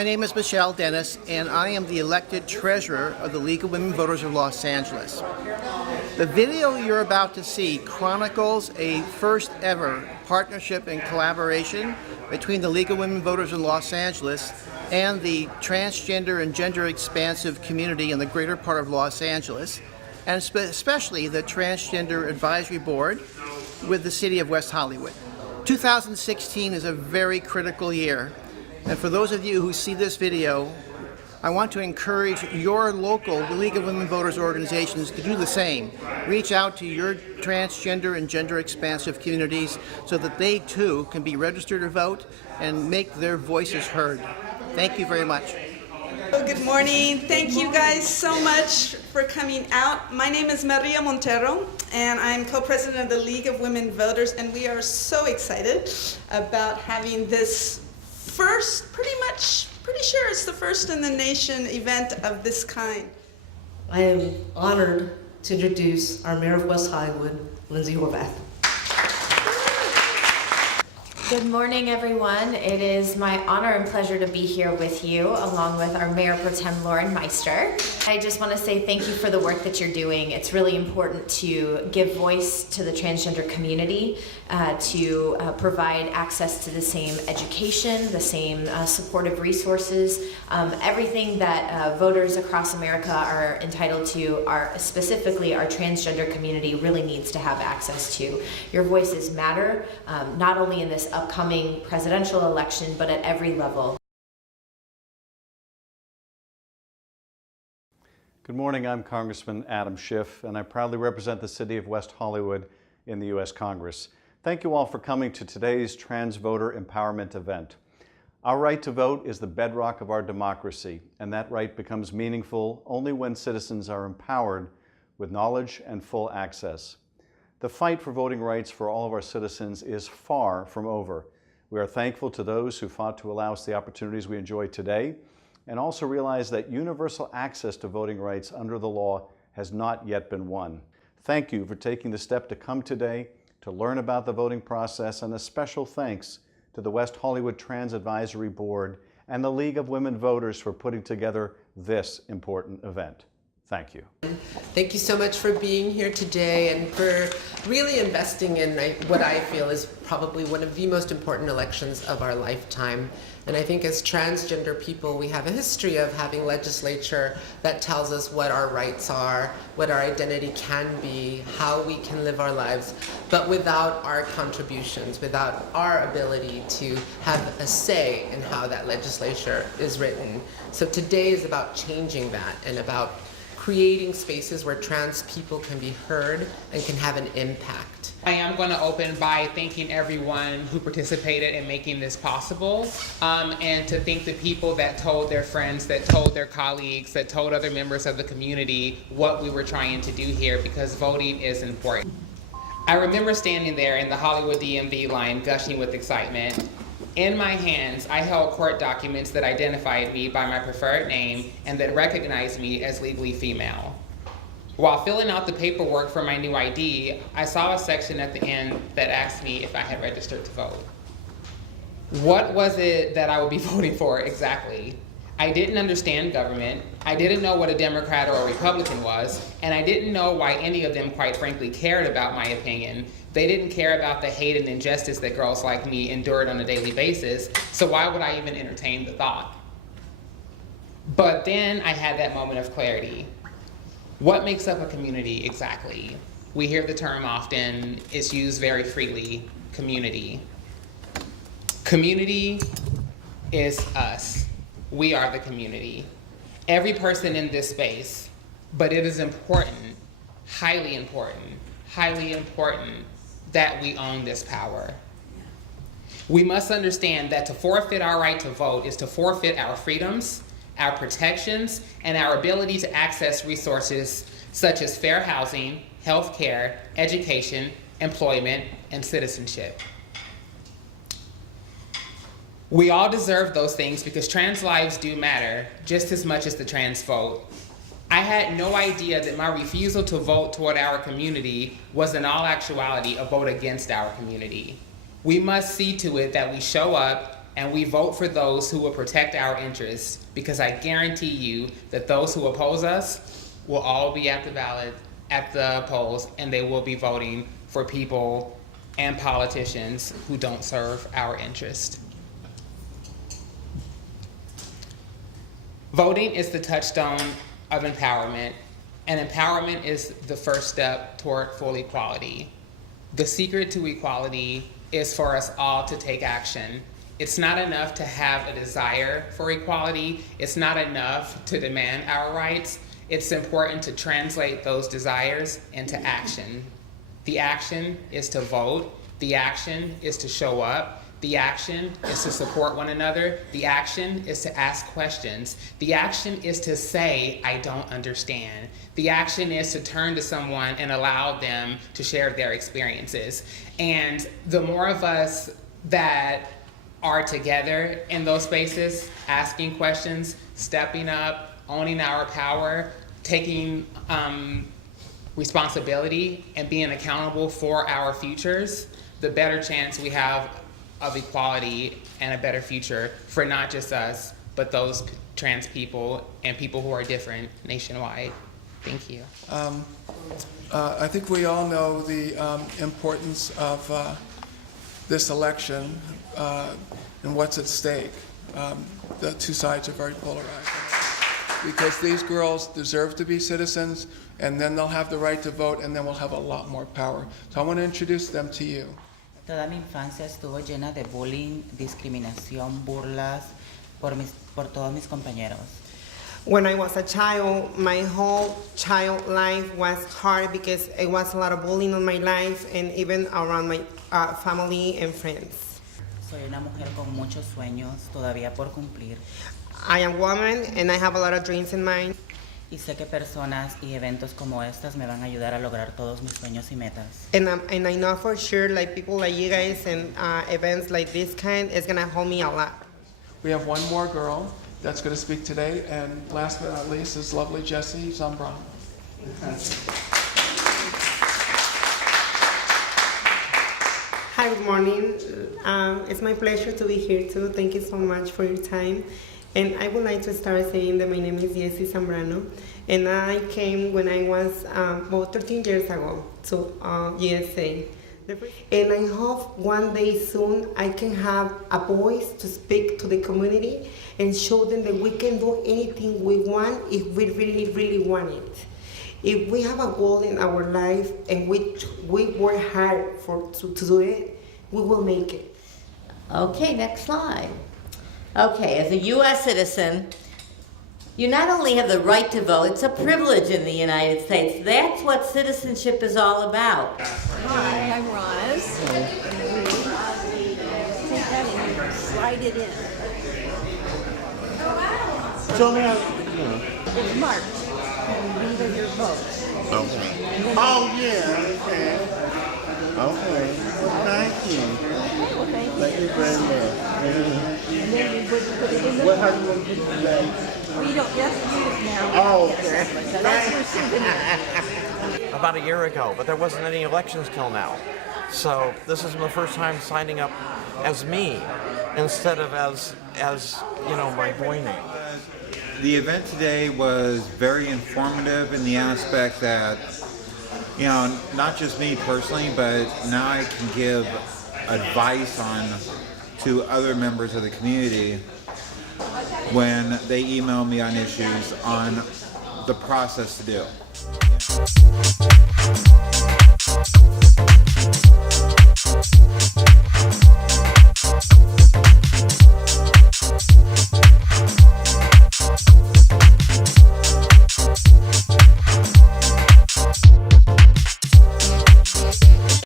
My name is Michelle Dennis, and I am the elected treasurer of the League of Women Voters of Los Angeles. The video you're about to see chronicles a first ever partnership and collaboration between the League of Women Voters in Los Angeles and the transgender and gender expansive community in the greater part of Los Angeles, and especially the Transgender Advisory Board with the City of West Hollywood. 2016 is a very critical year, and for those of you who see this video, I want to encourage your local League of Women Voters organizations to do the same. Reach out to your transgender and gender expansive communities so that they too can be registered to vote and make their voices heard. Thank you very much. Good morning. Thank you guys so much for coming out. My name is Maria Montero, and I'm co-president of the League of Women Voters, and we are so excited about having this first, pretty sure it's the first in the nation event of this kind. I am honored to introduce our Mayor of West Hollywood, Lindsay Horvath. Good morning, everyone. It is my honor and pleasure to be here with you, along with our Mayor Pro Tem Lauren Meister. I just want to say thank you for the work that you're doing. It's really important to give voice to the transgender community, to provide access to the same education, the same supportive resources, everything that voters across America are entitled to, specifically our transgender community really needs to have access to. Your voices matter, not only in this upcoming presidential election, but at every level. Good morning, I'm Congressman Adam Schiff, and I proudly represent the City of West Hollywood in the U.S. Congress. Thank you all for coming to today's Trans Voter Empowerment event. Our right to vote is the bedrock of our democracy, and that right becomes meaningful only when citizens are empowered with knowledge and full access. The fight for voting rights for all of our citizens is far from over. We are thankful to those who fought to allow us the opportunities we enjoy today, and also realize that universal access to voting rights under the law has not yet been won. Thank you for taking the step to come today to learn about the voting process, and a special thanks to the West Hollywood Trans Advisory Board and the League of Women Voters for putting together this important event. Thank you. Thank you so much for being here today and for really investing in what I feel is probably one of the most important elections of our lifetime. And I think as transgender people, we have a history of having legislature that tells us what our rights are, what our identity can be, how we can live our lives, but without our contributions, without our ability to have a say in how that legislature is written. So today is about changing that and about creating spaces where trans people can be heard and can have an impact. I am going to open by thanking everyone who participated in making this possible, and to thank the people that told their friends, that told their colleagues, that told other members of the community what we were trying to do here, because voting is important. I remember standing there in the Hollywood DMV line gushing with excitement. In my hands, I held court documents that identified me by my preferred name and that recognized me as legally female. While filling out the paperwork for my new ID, I saw a section at the end that asked me if I had registered to vote. What was it that I would be voting for exactly? I didn't understand government, I didn't know what a Democrat or a Republican was, and I didn't know why any of them, quite frankly, cared about my opinion. They didn't care about the hate and injustice that girls like me endured on a daily basis, so why would I even entertain the thought? But then I had that moment of clarity. What makes up a community exactly? We hear the term often, it's used very freely, community. Community is us. We are the community. Every person in this space, but it is important, highly important that we own this power. We must understand that to forfeit our right to vote is to forfeit our freedoms, our protections, and our ability to access resources such as fair housing, health care, education, employment, and citizenship. We all deserve those things because trans lives do matter just as much as the trans vote. I had no idea that my refusal to vote toward our community was in all actuality a vote against our community. We must see to it that we show up and we vote for those who will protect our interests, because I guarantee you that those who oppose us will all be at the ballot, at the polls, and they will be voting for people and politicians who don't serve our interest. Voting is the touchstone of empowerment, and empowerment is the first step toward full equality. The secret to equality is for us all to take action. It's not enough to have a desire for equality. It's not enough to demand our rights. It's important to translate those desires into action. The action is to vote. The action is to show up. The action is to support one another. The action is to ask questions. The action is to say, I don't understand. The action is to turn to someone and allow them to share their experiences. And the more of us that are together in those spaces, asking questions, stepping up, owning our power, taking responsibility and being accountable for our futures, the better chance we have of equality and a better future for not just us, but those trans people and people who are different nationwide. Thank you. I think we all know the importance of this election and what's at stake. The two sides are very polarized. Because these girls deserve to be citizens, and then they'll have the right to vote, and then we'll have a lot more power. So I want to introduce them to you. Toda mi infancia estuvo llena de bullying, discriminación, burlas por todos mis compañeros. When I was a child, my whole child life was hard because it was a lot of bullying in my life and even around my family and friends. Soy una mujer con muchos sueños todavía por cumplir. I am a woman and I have a lot of dreams in mind. Y sé que personas y eventos como estas me van a ayudar a lograr todos mis sueños y metas. And I know for sure, like people like you guys and events like this kind is gonna help me a lot. We have one more girl that's going to speak today, and last but not least is lovely Jessie Zambrano. Hi, good morning. It's my pleasure to be here too. Thank you so much for your time. And I would like to start saying that my name is Jessie Zambrano, and I came when I was about 13 years ago to USA. And I hope one day soon I can have a voice to speak to the community and show them that we can do anything we want if we really, really want it. If we have a goal in our life and we work hard to do it, we will make it. Okay, next slide. Okay, as a U.S. citizen, you not only have the right to vote, it's a privilege in the United States. That's what citizenship is all about. Hi, I'm Roz. Take that and slide it in. Show me how, It's marked. And these are your votes. Okay. Oh, yeah, okay. Okay. Well, thank you. Okay, well, thank you. Thank you very much. And then you would put it in the... What, how do you want to put it today? We don't just use it now. Oh, okay. So that's your souvenir. About a year ago, but there wasn't any elections till now. So this is my first time signing up as me instead of as my boy name. The event today was very informative in the aspect that, not just me personally, but now I can give advice to other members of the community when they email me on issues on the process to do.